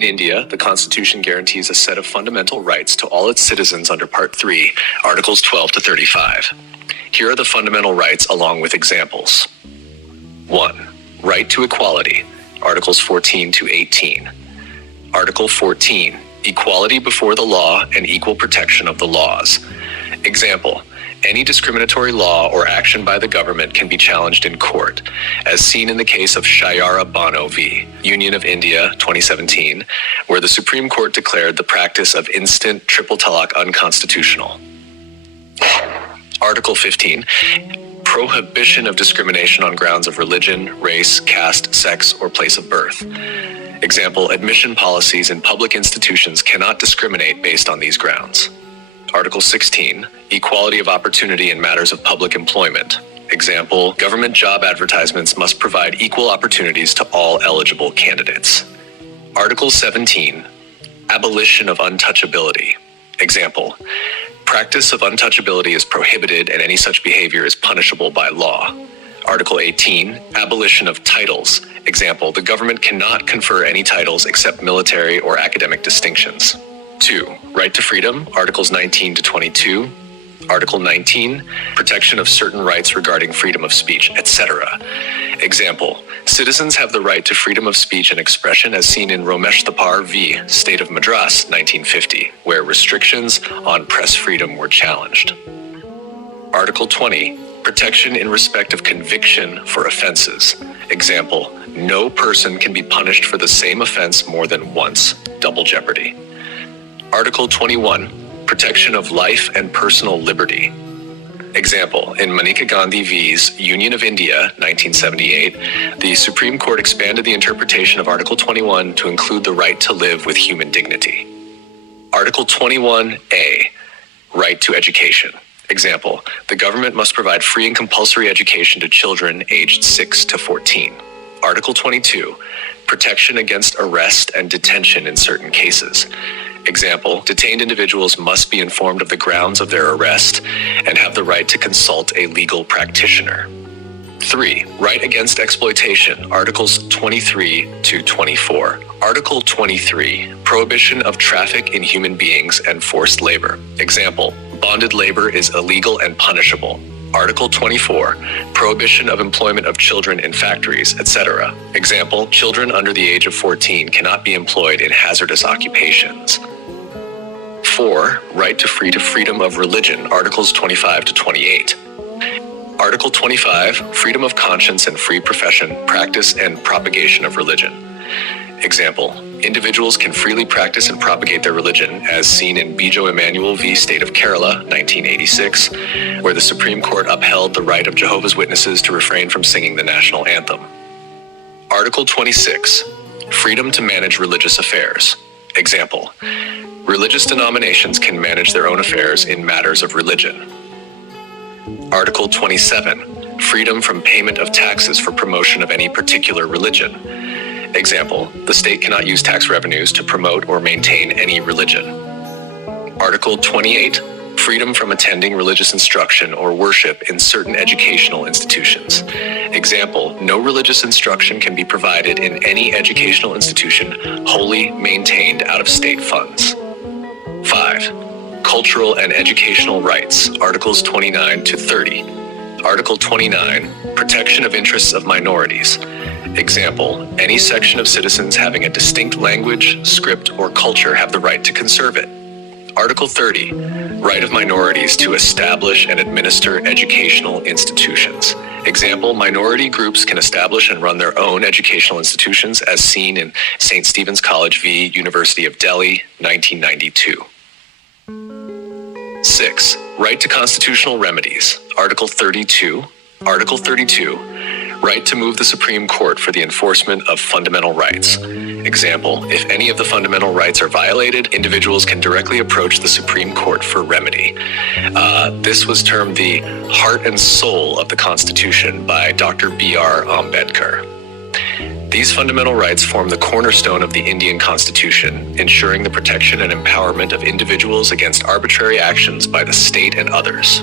In India, the Constitution guarantees a set of fundamental rights to all its citizens under Part 3, Articles 12 to 35. Here are the fundamental rights along with examples. 1. Right to equality, Articles 14 to 18. Article 14, equality before the law and equal protection of the laws. Example, any discriminatory law or action by the government can be challenged in court, as seen in the case of Shayara Bano v. Union of India 2017, where the Supreme Court declared the practice of instant triple talaq unconstitutional. Article 15, prohibition of discrimination on grounds of religion, race, caste, sex, or place of birth. Example, admission policies in public institutions cannot discriminate based on these grounds. Article 16, equality of opportunity in matters of public employment. Example, government job advertisements must provide equal opportunities to all eligible candidates. Article 17, abolition of untouchability. Example, practice of untouchability is prohibited and any such behavior is punishable by law. Article 18, abolition of titles. Example, the government cannot confer any titles except military or academic distinctions. 2. Right to freedom, Articles 19 to 22. Article 19, protection of certain rights regarding freedom of speech, etc. Example, citizens have the right to freedom of speech and expression as seen in Romesh Thapar v. State of Madras, 1950, where restrictions on press freedom were challenged. Article 20, protection in respect of conviction for offenses. Example, no person can be punished for the same offense more than once, double jeopardy. Article 21, protection of life and personal liberty. Example, in Maneka Gandhi v.'s Union of India, 1978, the Supreme Court expanded the interpretation of Article 21 to include the right to live with human dignity. Article 21A, right to education. Example, the government must provide free and compulsory education to children aged 6 to 14. Article 22, protection against arrest and detention in certain cases. Example, detained individuals must be informed of the grounds of their arrest and have the right to consult a legal practitioner. 3. Right against exploitation, Articles 23 to 24. Article 23, prohibition of traffic in human beings and forced labor. Example, bonded labor is illegal and punishable. Article 24, prohibition of employment of children in factories, etc. Example, children under the age of 14 cannot be employed in hazardous occupations. 4. Right to freedom of religion, Articles 25 to 28. Article 25, freedom of conscience and free profession, practice, and propagation of religion. Example, individuals can freely practice and propagate their religion, as seen in Bijo Emmanuel v. State of Kerala, 1986, where the Supreme Court upheld the right of Jehovah's Witnesses to refrain from singing the national anthem. Article 26, freedom to manage religious affairs. Example, religious denominations can manage their own affairs in matters of religion. Article 27, freedom from payment of taxes for promotion of any particular religion. Example, the state cannot use tax revenues to promote or maintain any religion. Article 28, freedom from attending religious instruction or worship in certain educational institutions. Example, no religious instruction can be provided in any educational institution wholly maintained out of state funds. 5. Cultural and educational rights, Articles 29 to 30. Article 29, protection of interests of minorities. Example, any section of citizens having a distinct language, script, or culture have the right to conserve it. Article 30, right of minorities to establish and administer educational institutions. Example, minority groups can establish and run their own educational institutions, as seen in St. Stephen's College v. University of Delhi, 1992. 6. Right to constitutional remedies, Article 32. Article 32, right to move the Supreme Court for the enforcement of fundamental rights. Example, if any of the fundamental rights are violated, individuals can directly approach the Supreme Court for remedy. This was termed the heart and soul of the Constitution by Dr. B.R. Ambedkar. These fundamental rights form the cornerstone of the Indian Constitution, ensuring the protection and empowerment of individuals against arbitrary actions by the state and others.